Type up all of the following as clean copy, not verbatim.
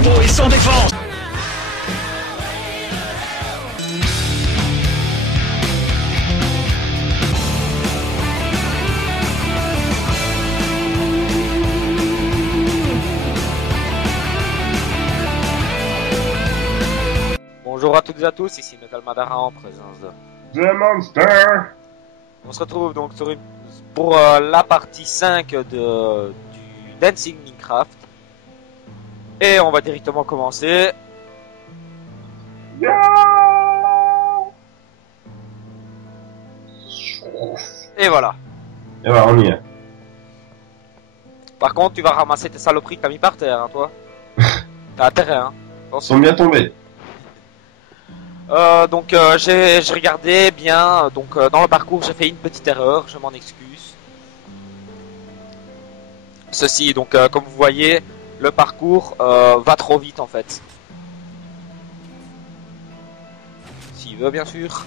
drapeau et sans défense. Bonjour à toutes et à tous, ici Metal Madara en présence de The Monster. On se retrouve donc pour la partie 5 du Dancing Minecraft. Et on va directement commencer. Yeah. Et voilà. Et voilà, on y est. Par contre, tu vas ramasser tes saloperies que t'as mis par terre, hein, toi. T'as intérêt, hein. Ils Attention. sont bien tombés. Donc j'ai regardé bien. Donc dans le parcours, j'ai fait une petite erreur. Je m'en excuse. Ceci, donc comme vous voyez, le parcours va trop vite en fait. S'il veut, bien sûr.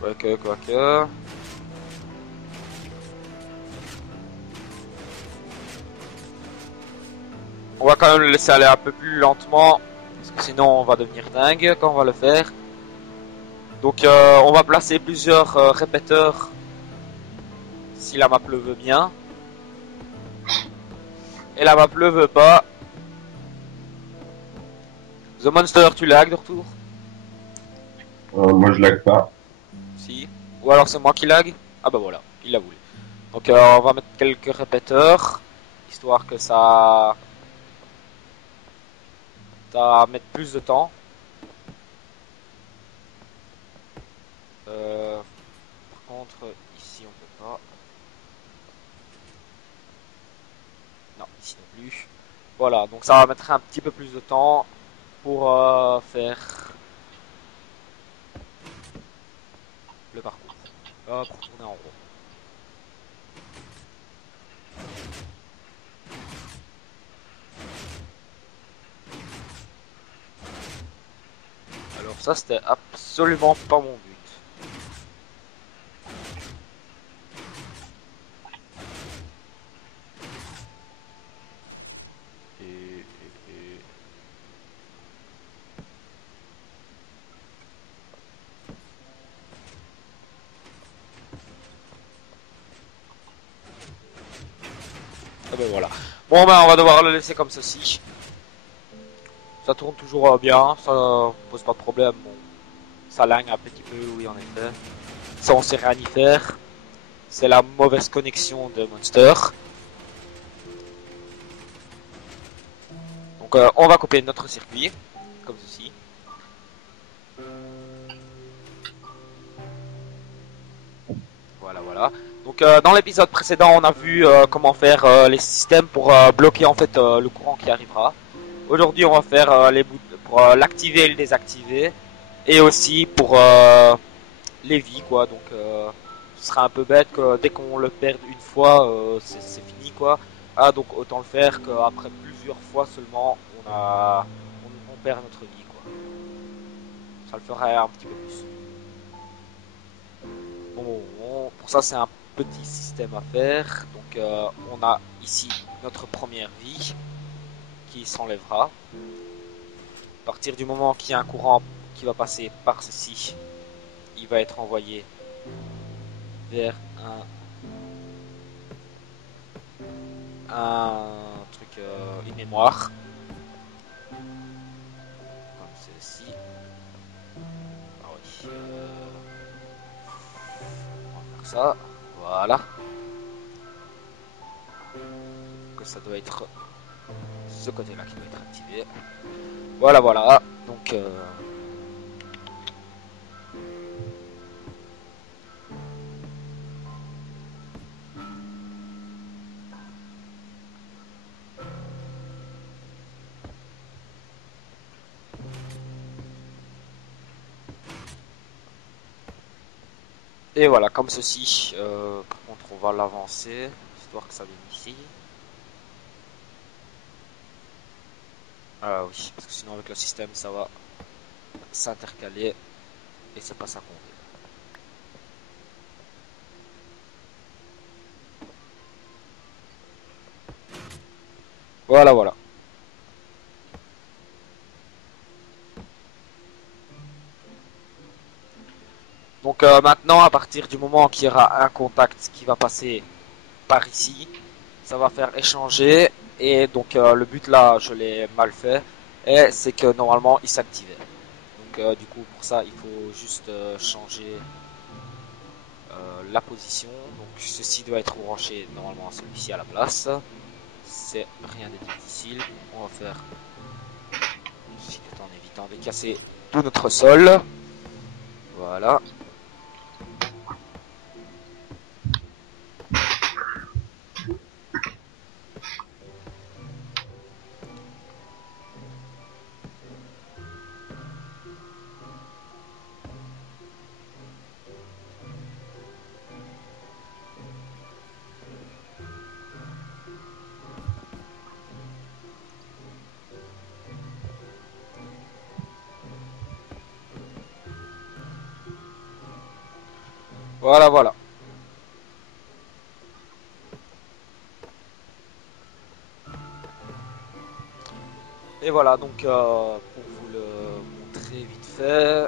Quoique. On va quand même le laisser aller un peu plus lentement, parce que sinon on va devenir dingue quand on va le faire. Donc on va placer plusieurs répéteurs, si la map le veut bien. Et la map le veut pas. The Monster, tu lag de retour? Moi, je lag pas. Si. Ou alors c'est moi qui lag? Ah bah voilà, il l'a voulu. Donc on va mettre quelques répéteurs, histoire que ça mettre plus de temps. Par contre, ici on peut pas. Non, ici non plus. Voilà, donc ça va mettre un petit peu plus de temps pour faire le parcours. Hop, tourner en rond. Alors ça, c'était absolument pas mon but. Et... Ah ben voilà. Bon ben on va devoir le laisser comme ceci. Ça tourne toujours bien, ça pose pas de problème. Bon, ça lag un petit peu, oui en effet. Ça on sait rien y faire. C'est la mauvaise connexion de Monster. Donc on va couper notre circuit, comme ceci. Voilà. Donc dans l'épisode précédent, on a vu comment faire les systèmes pour bloquer en fait le courant qui arrivera. Aujourd'hui, on va faire les bouts pour l'activer et le désactiver, et aussi pour les vies quoi. Donc ce serait un peu bête que dès qu'on le perd une fois, c'est fini quoi. Ah donc autant le faire qu'après plusieurs fois seulement on perd notre vie quoi. Ça le ferait un petit peu plus. Bon, pour ça c'est un petit système à faire. Donc on a ici notre première vie qui s'enlèvera. À partir du moment qu'il y a un courant qui va passer par ceci, il va être envoyé vers un truc, une mémoire. Comme ceci. Ah oui. On va faire ça. Voilà. Que ça doit être ce côté-là qui doit être activé. Voilà. Donc et voilà, comme ceci. Par contre, on va l'avancer, histoire que ça vienne ici. Ah oui, parce que sinon avec le système, ça va s'intercaler et c'est pas ça qu'on veut. Voilà, voilà. Donc maintenant, à partir du moment qu'il y aura un contact qui va passer par ici, ça va faire échanger. Et donc le but là, je l'ai mal fait. Et c'est que normalement, il s'activait. Donc du coup, pour ça, il faut juste changer la position. Donc ceci doit être branché normalement à celui-ci à la place. C'est rien de difficile. On va faire ceci tout en évitant de casser tout notre sol. Voilà. Voilà, voilà. Et voilà, donc pour vous le montrer vite fait,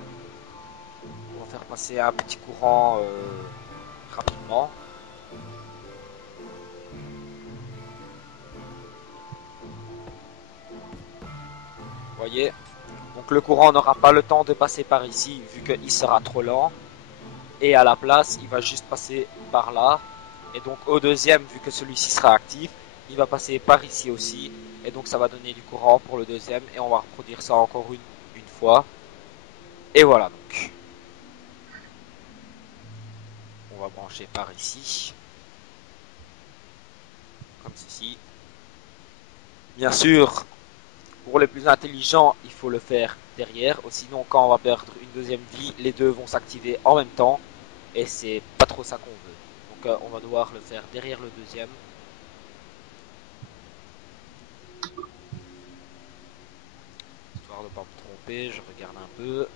on va faire passer un petit courant rapidement. Vous voyez, donc le courant n'aura pas le temps de passer par ici vu qu'il sera trop lent. Et à la place, il va juste passer par là. Et donc au deuxième, vu que celui-ci sera actif, il va passer par ici aussi. Et donc ça va donner du courant pour le deuxième. Et on va reproduire ça encore une fois. Et voilà donc. On va brancher par ici. Comme ceci. Bien sûr, pour les plus intelligents, il faut le faire derrière. Sinon, quand on va perdre une deuxième vie, les deux vont s'activer en même temps. Et c'est pas trop ça qu'on veut. Donc on va devoir le faire derrière le deuxième. Histoire de ne pas me tromper, je regarde un peu.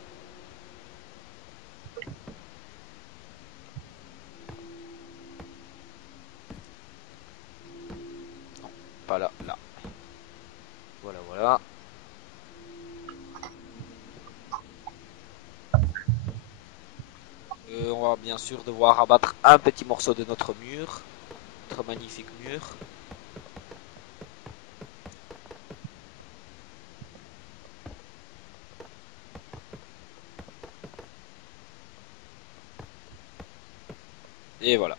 Non, pas là, là. Voilà, voilà. On va bien sûr devoir abattre un petit morceau de notre mur. Notre magnifique mur. Et voilà.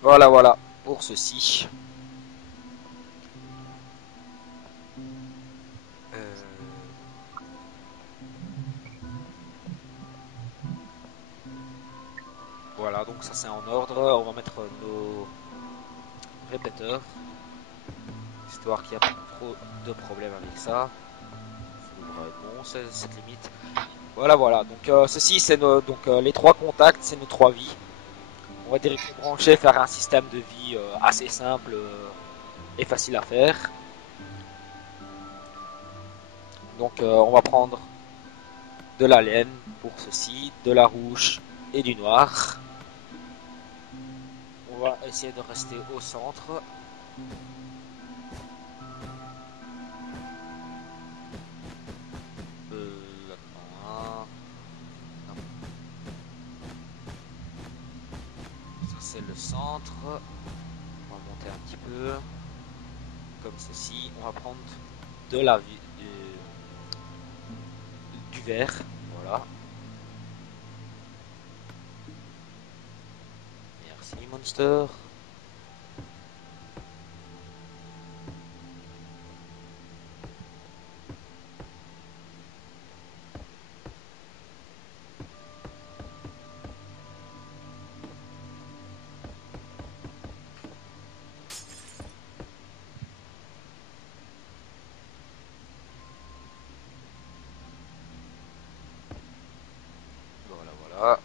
Voilà, voilà. Pour ceci. Voilà, donc ça c'est en ordre. On va mettre nos répéteurs. Histoire qu'il n'y a pas trop de problèmes avec ça. Ça devrait être bon, cette limite. Voilà, voilà. Donc ceci c'est donc les trois contacts, c'est nos trois vies. On va directement brancher, faire un système de vie assez simple et facile à faire. Donc on va prendre de la laine pour ceci, de la rouge et du noir. On va essayer de rester au centre. Attends, non. Ça c'est le centre. On va monter un petit peu. Comme ceci. On va prendre de la du vert. Voilà. Merci Monster. Voilà, voilà.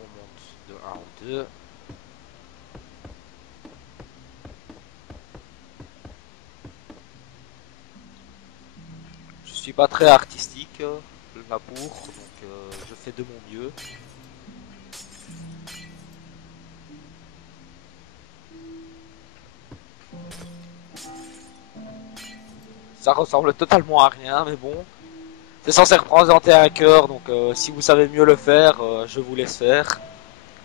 On monte de un en 2. pas très artistique la bourre, donc je fais de mon mieux. Ça ressemble totalement à rien, mais bon. C'est censé représenter un cœur, donc si vous savez mieux le faire, je vous laisse faire.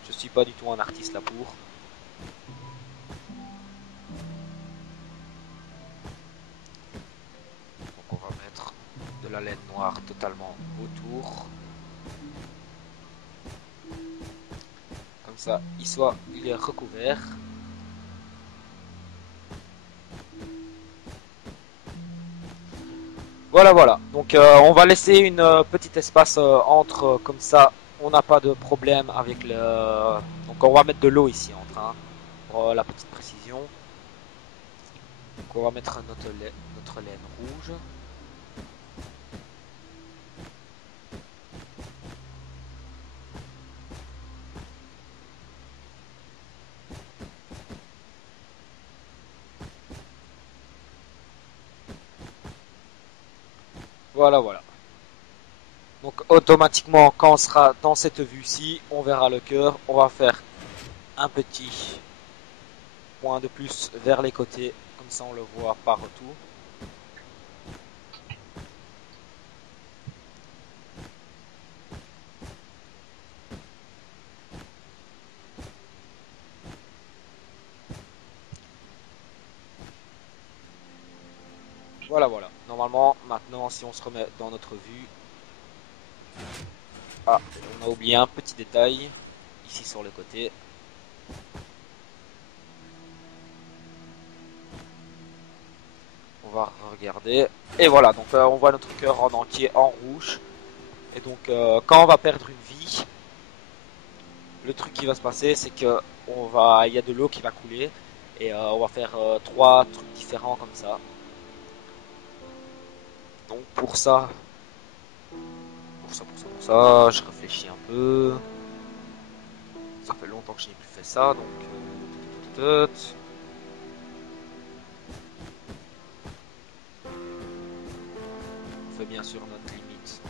Je suis pas du tout un artiste là pour. Donc on va mettre de la laine noire totalement autour. Comme ça, il est recouvert. Voilà. Donc on va laisser une petite espace entre, comme ça, on n'a pas de problème avec le. Donc on va mettre de l'eau ici entre, hein, pour la petite précision. Donc on va mettre notre laine rouge. Voilà. Donc automatiquement, quand on sera dans cette vue-ci, on verra le cœur. On va faire un petit point de plus vers les côtés, comme ça on le voit partout. Voilà. Normalement, maintenant, si on se remet dans notre vue, ah, on a oublié un petit détail ici sur le côté. On va regarder. Et voilà, donc on voit notre cœur en entier en rouge. Et donc quand on va perdre une vie, le truc qui va se passer, c'est que il y a de l'eau qui va couler. Et on va faire 3 trucs différents comme ça. Donc pour ça, je réfléchis un peu. Ça fait longtemps que je n'ai plus fait ça, donc on fait bien sûr notre limite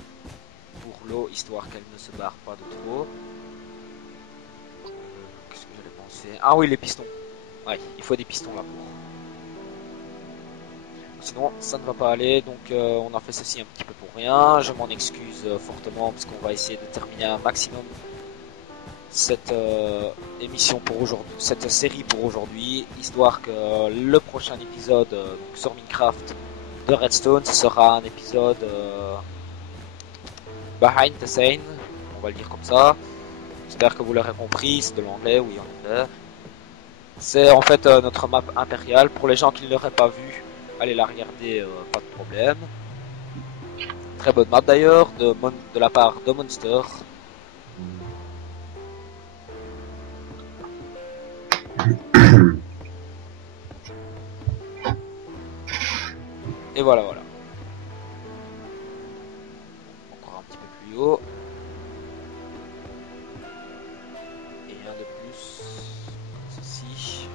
pour l'eau, histoire qu'elle ne se barre pas de trop. Qu'est-ce que j'allais penser? Ah oui, les pistons. Ouais, il faut des pistons là pour. Sinon, ça ne va pas aller, donc on a fait ceci un petit peu pour rien. Je m'en excuse fortement, parce qu'on va essayer de terminer un maximum cette émission pour aujourd'hui, cette série pour aujourd'hui, histoire que le prochain épisode donc sur Minecraft de Redstone, ce sera un épisode behind the scene, on va le dire comme ça. J'espère que vous l'aurez compris, c'est de l'anglais, oui en anglais. C'est en fait notre map impériale. Pour les gens qui ne l'auraient pas vu, allez la regarder, pas de problème. Très bonne map d'ailleurs, de la part de Monster. Et voilà. Encore un petit peu plus haut. Et un de plus. Ceci.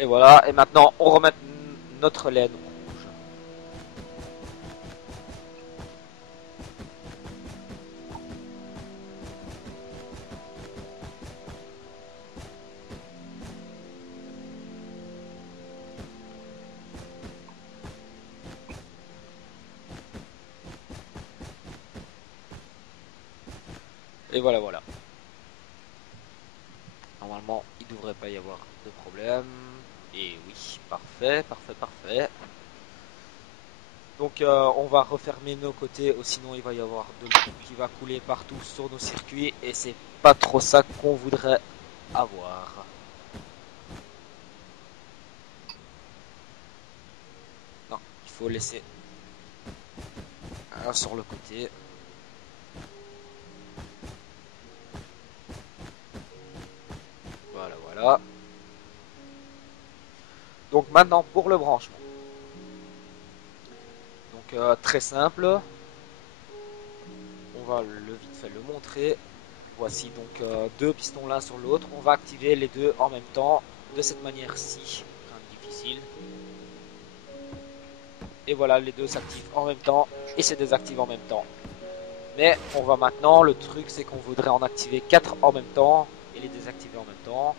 Et voilà, et maintenant on remet notre laine rouge. Et voilà. Normalement, il ne devrait pas y avoir de problème. Et oui, parfait. Donc on va refermer nos côtés, sinon il va y avoir de l'eau qui va couler partout sur nos circuits et c'est pas trop ça qu'on voudrait avoir. faut laisser un sur le côté. Voilà, voilà. Donc maintenant pour le branchement. Donc très simple. On va vite fait le montrer. Voici donc deux pistons l'un sur l'autre. On va activer les deux en même temps de cette manière-ci. Rien de difficile. Et voilà, les deux s'activent en même temps et se désactivent en même temps. Mais on va maintenant, le truc c'est qu'on voudrait en activer 4 en même temps et les désactiver en même temps.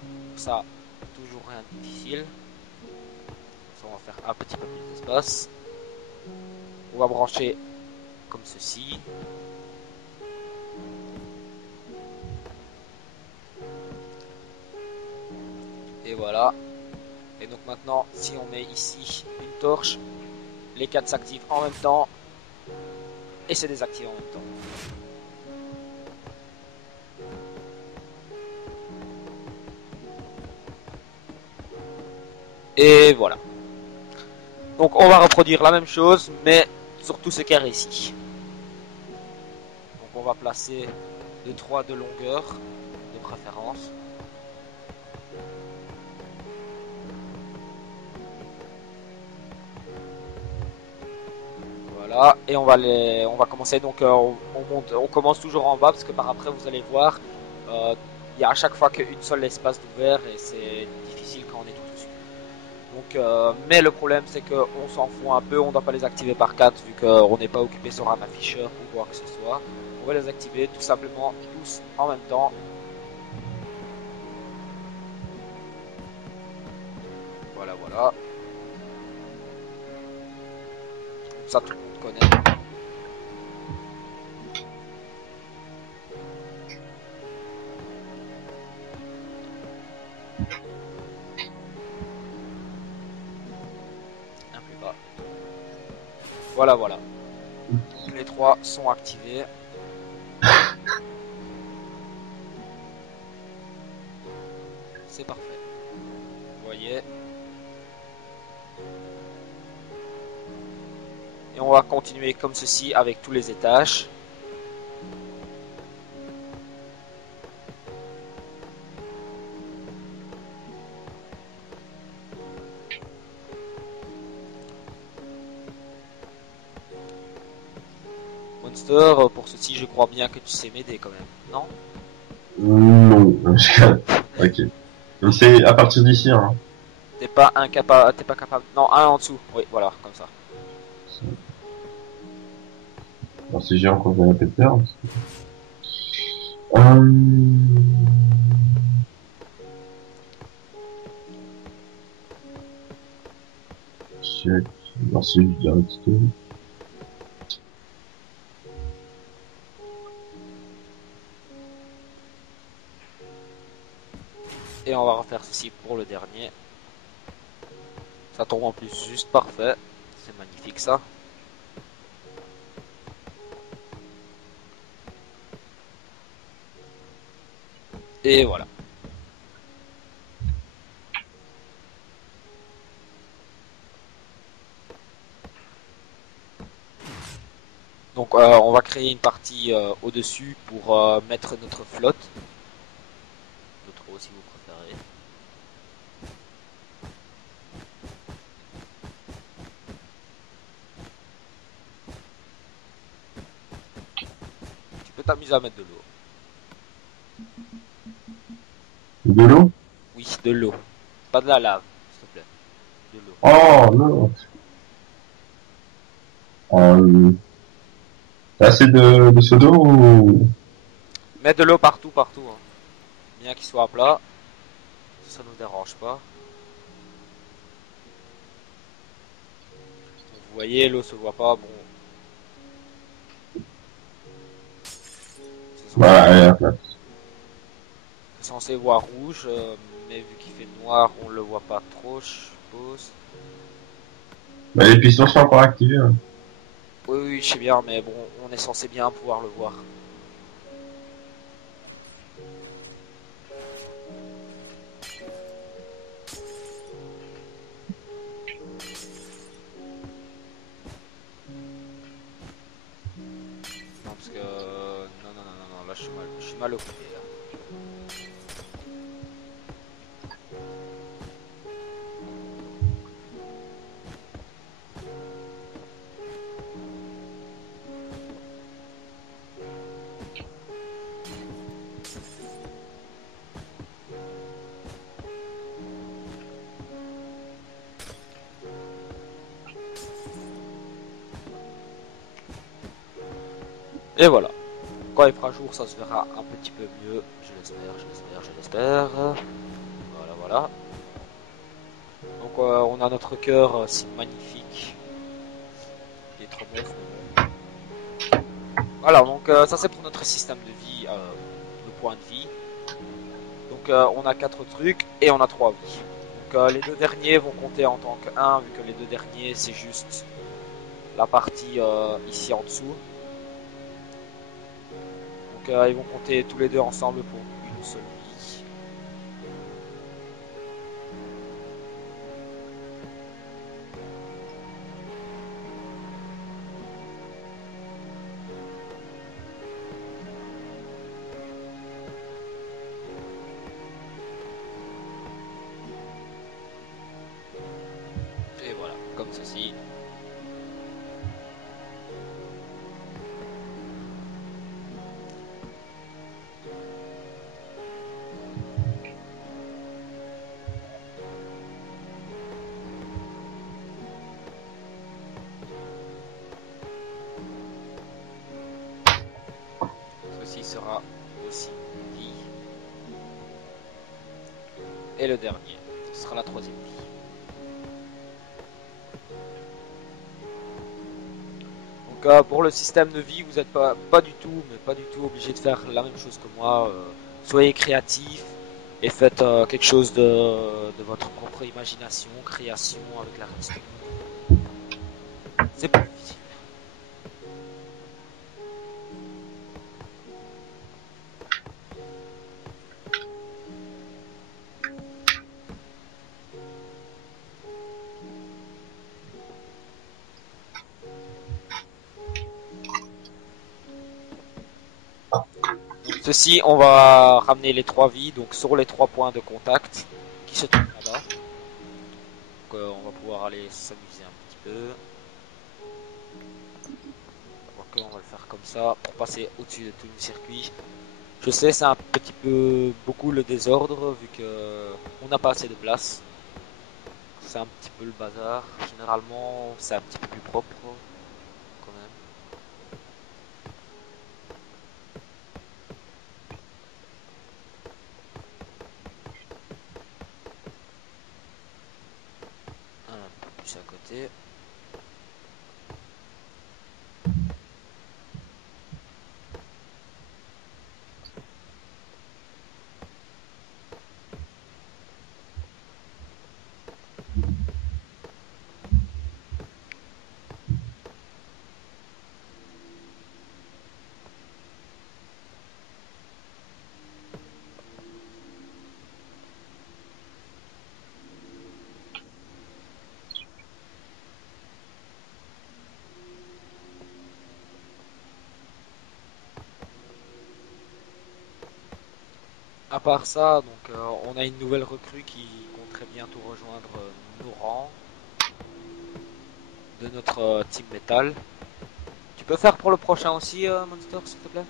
Pour ça, toujours rien de difficile. Ça, on va faire un petit peu plus d'espace. On va brancher comme ceci. Et voilà. Et donc maintenant, si on met ici une torche, les 4 s'activent en même temps et se désactivent en même temps. Et voilà. Donc on va reproduire la même chose, mais sur tout ce carré ici. Donc on va placer 2-3 de longueur, de préférence. Voilà, et on va commencer donc on commence toujours en bas parce que par après vous allez voir, il y a à chaque fois qu'une seule espace d'ouvert et c'est difficile quand on est tout dessus. Donc, mais le problème c'est qu'on s'en fout un peu, on ne doit pas les activer par 4 vu qu'on n'est pas occupé sur un afficheur ou quoi que ce soit. On va les activer tout simplement tous en même temps. Voilà, voilà. Ça tout le monde connaît. Un plus bas. Voilà, voilà. Les 3 sont activés. C'est parfait. Vous voyez. Et on va continuer comme ceci avec tous les étages. Monster, pour ceci, je crois bien que tu sais m'aider quand même, non? Non. Ok. Donc c'est à partir d'ici, hein. T'es pas capable. Non, un en dessous. Oui, voilà, comme ça. Alors si j'ai encore de la péteur. Euh... Check. Alors c'est juste la redstone. Et on va refaire ceci pour le dernier. Ça tombe en plus juste parfait. C'est magnifique ça. Et voilà. Donc on va créer une partie au-dessus pour mettre notre flotte. Notre eau si vous préférez. Tu peux t'amuser à mettre de l'eau. De l'eau? Oui, de l'eau. Pas de la lave, s'il te plaît. De l'eau. Oh non. T'as assez de soda ou... Mets de l'eau partout, partout. Hein. Bien qu'il soit à plat. Ça nous dérange pas. Donc, vous voyez, l'eau se voit pas. Bon, c'est Bah, censé, allez, hop là. c'est censé voir rouge, mais vu qu'il fait noir, on le voit pas trop, je suppose. Bah, les pistons sont encore activés, hein. Oui, oui, je sais bien, mais bon, on est censé bien pouvoir le voir. je suis mal occupé là. Et voilà. Quand il fera jour, ça se verra un petit peu mieux. Je l'espère, je l'espère, je l'espère. Voilà, voilà. Donc on a notre cœur si magnifique. Il est trop neuf, mais bon. Voilà, donc ça c'est pour notre système de vie, nos points de vie. Donc on a 4 trucs et on a 3 vies. Donc les deux derniers vont compter en tant que 1, vu que les deux derniers c'est juste la partie ici en dessous. Donc ils vont compter tous les deux ensemble pour une seule vie. Et voilà, comme ceci. Ceci sera aussi une vie. Et le dernier, ce sera la troisième vie. Donc pour le système de vie, vous n'êtes pas du tout, mais pas du tout obligé de faire la même chose que moi. Soyez créatif et faites quelque chose de votre propre imagination, création avec la redstone. C'est plus difficile. Donc ceci, on va ramener les 3 vies donc sur les 3 points de contact qui se trouvent là-bas. Donc on va pouvoir aller s'amuser un petit peu. Ok, on va le faire comme ça pour passer au-dessus de tout le circuit. Je sais, c'est un petit peu beaucoup le désordre vu que on n'a pas assez de place. C'est un petit peu le bazar. Généralement, c'est un petit peu plus propre quand même. Un peu plus à côté. À part ça, donc on a une nouvelle recrue qui compterait bientôt rejoindre nos rangs de notre team metal. Tu peux faire pour le prochain aussi, Monster, s'il te plaît?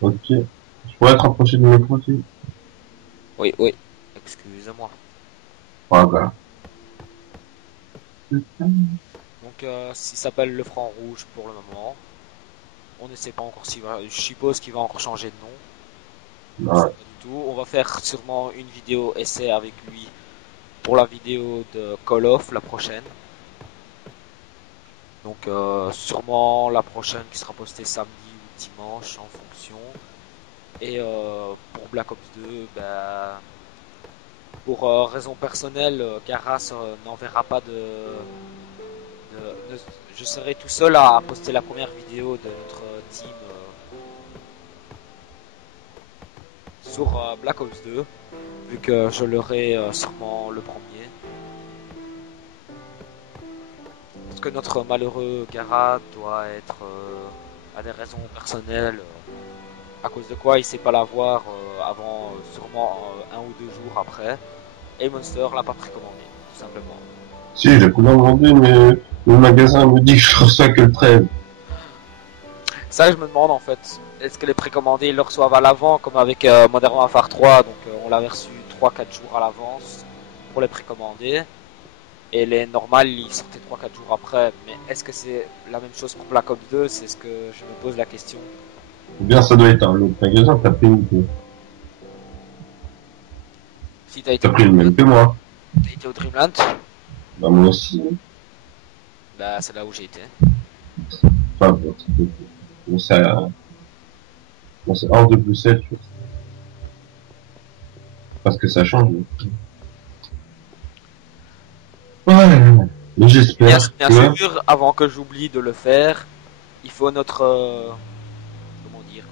Ok. Je pourrais te rapprocher de mon aussi. Oui, oui. Excusez-moi. Ah bah. Donc, il s'appelle le Franc Rouge pour le moment. On ne sait pas encore s'il va. Je suppose qu'il va encore changer de nom. Je sais Ouais. pas du tout. On va faire sûrement une vidéo essai avec lui pour la vidéo de Call of, la prochaine. Donc, sûrement la prochaine qui sera postée samedi ou dimanche en fonction. Et pour Black Ops 2, ben, pour raison personnelle, Garas n'enverra pas je serai tout seul à poster la première vidéo de notre team sur Black Ops 2, vu que je l'aurai sûrement le premier. Parce que notre malheureux Gara doit être, à des raisons personnelles, À cause de quoi il sait pas l'avoir avant sûrement 1 ou 2 jours après. Et Monster l'a pas précommandé, tout simplement. Si, j'ai commandé, mais le magasin me dit que je reçois que le 13. Ça, je me demande en fait, est-ce que les précommandés ils le reçoivent à l'avant, comme avec Modern Warfare 3, donc on l'avait reçu 3-4 jours à l'avance pour les précommander, et les normales ils sortaient 3-4 jours après. Mais est-ce que c'est la même chose pour Black Ops 2? C'est ce que je me pose la question. Ou bien ça doit être un autre magasin, Si t'as été t'as au pris le Dreamland, même que moi. Bah, moi aussi. bah c'est là où j'ai été. Enfin, bon, bon, c'est hors de Bruxelles, je pense. Parce que ça change. Ouais, mais Bien, j'espère bien que, sûr, avant que j'oublie de le faire, il faut notre comment dire,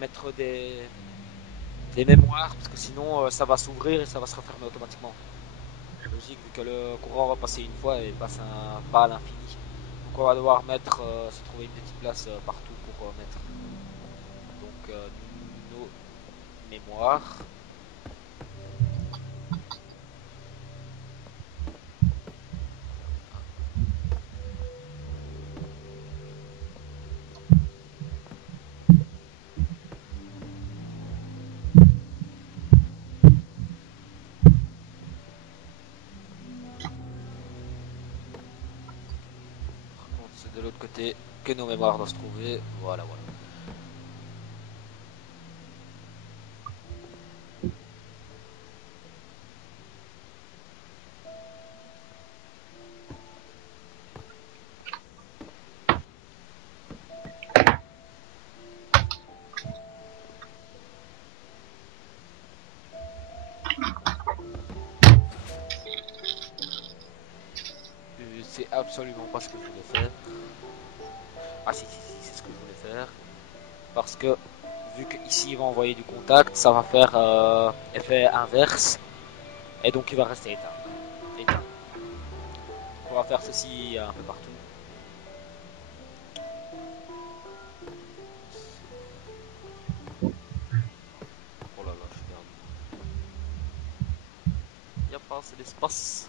mettre des mémoires, parce que sinon ça va s'ouvrir et ça va se refermer automatiquement. Logique, vu que le courant va passer une fois et passe pas à l'infini. Donc on va devoir mettre, se trouver une petite place partout pour mettre donc nos mémoires. Par contre, c'est de l'autre côté que nos mémoires doivent se trouver. Voilà, voilà. C'est absolument pas ce que je voulais faire. Ah si, c'est ce que je voulais faire. Parce que vu qu'ici il va envoyer du contact, ça va faire effet inverse. Et donc il va rester éteint. Éteint. On va faire ceci un peu partout. Oh là là, je suis perdu. Il n'y a pas assez d'espace.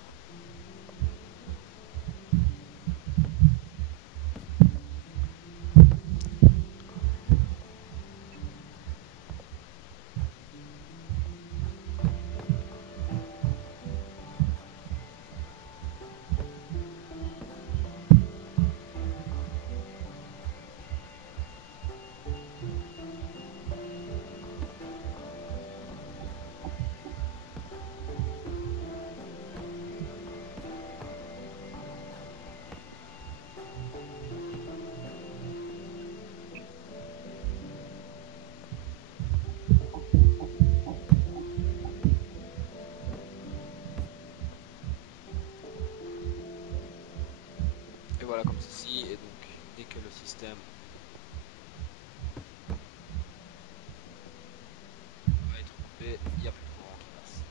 Et voilà comme ceci. Et donc dès que le système va être coupé, il n'y a plus de courant qui passe.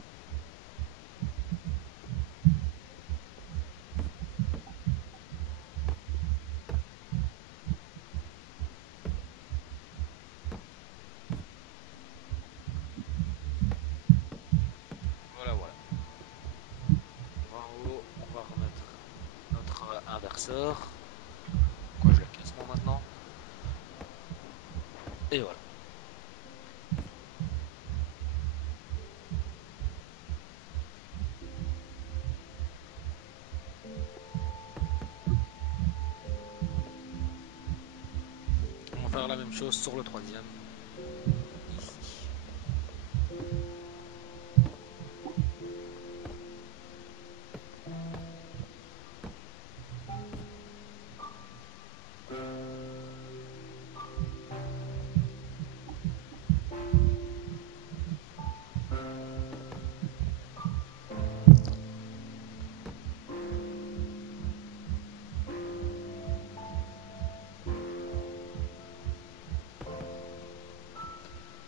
Voilà, voilà. On va en haut, on va remettre notre inverseur. Pourquoi je le casse moi maintenant? Et voilà. On va faire la même chose sur le troisième. Ici.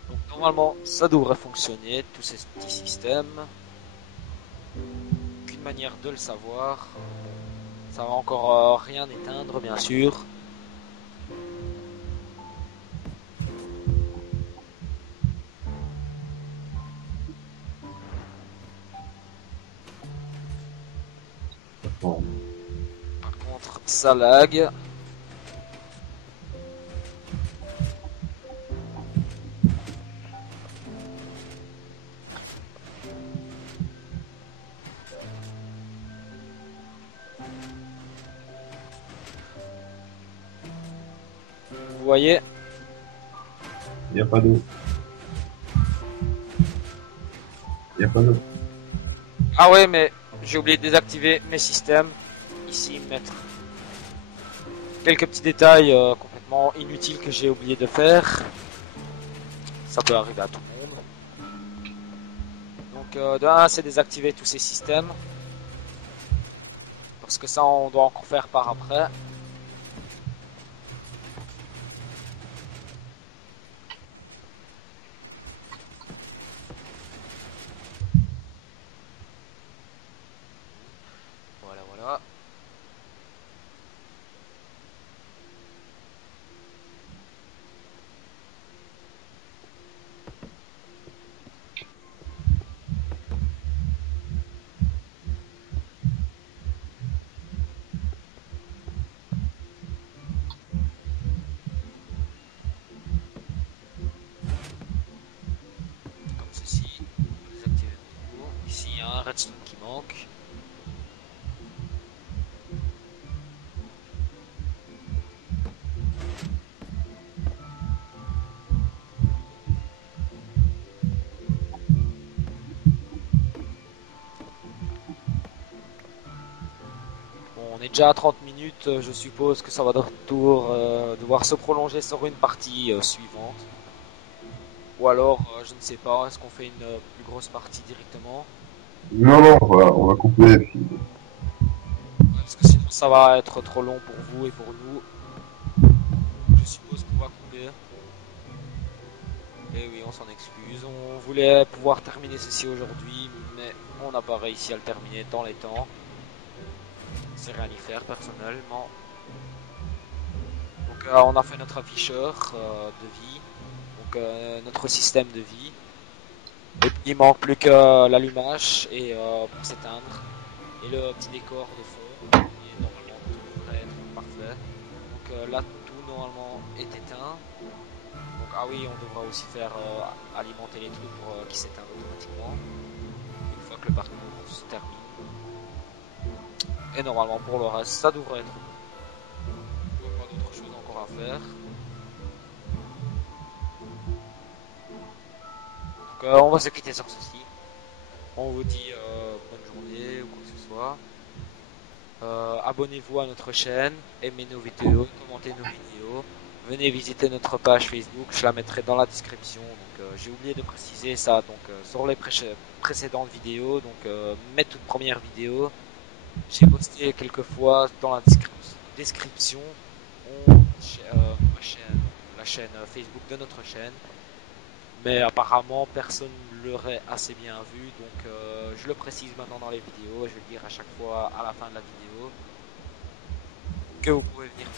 Donc normalement, ça devrait fonctionner, tous ces petits systèmes. Qu'une manière de le savoir. Ça va encore rien éteindre, bien sûr. contre ça lag. Vous voyez? Il n'y a pas d'eau. Il n'y a pas d'eau. Ah ouais, mais j'ai oublié de désactiver mes systèmes. Ici, mettre quelques petits détails complètement inutiles que j'ai oublié de faire. Ça peut arriver à tout le monde. Donc de 1, c'est désactiver tous ces systèmes. Parce que ça, on doit encore faire par après. Voilà, voilà. Comme ceci. Désactiver tout. Ici, il y a un redstone qui manque. Bon, on est déjà à 30 minutes, je suppose que ça va devoir se prolonger sur une partie suivante. Ou alors, je ne sais pas, est-ce qu'on fait une plus grosse partie directement? Non, non, on va couper. Puis... Ouais, parce que sinon ça va être trop long pour vous et pour nous. Je suppose qu'on va couper. Et oui, on s'en excuse. On voulait pouvoir terminer ceci aujourd'hui, mais on n'a pas réussi à le terminer dans les temps. C'est rien y faire personnellement. Donc on a fait notre afficheur de vie, donc notre système de vie. Et puis il manque plus que l'allumage et pour s'éteindre et le petit décor de fond. Et normalement tout devrait être parfait. Donc là tout normalement est éteint. Donc ah oui, on devra aussi faire alimenter les trucs pour qu'ils s'éteignent automatiquement une fois que le parcours se termine. Et normalement pour le reste ça devrait être bon. Il n'y a pas d'autre chose encore à faire. Donc on va se quitter sur ceci. On vous dit bonne journée ou quoi que ce soit. Abonnez-vous à notre chaîne, aimez nos vidéos, commentez nos vidéos. Venez visiter notre page Facebook, je la mettrai dans la description. Donc j'ai oublié de préciser ça. Donc sur les précédentes vidéos, donc mes toutes premières vidéos, j'ai posté quelques fois dans la description ma chaîne, la chaîne Facebook de notre chaîne. Mais apparemment personne ne l'aurait assez bien vu, donc je le précise maintenant dans les vidéos, je vais le dire à chaque fois à la fin de la vidéo, que vous pouvez venir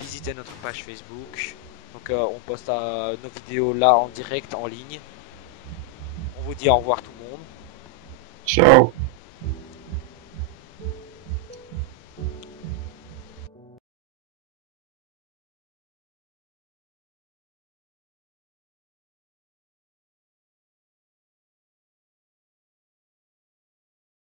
visiter notre page Facebook. Donc on poste nos vidéos là en direct, en ligne. On vous dit au revoir tout le monde. Ciao.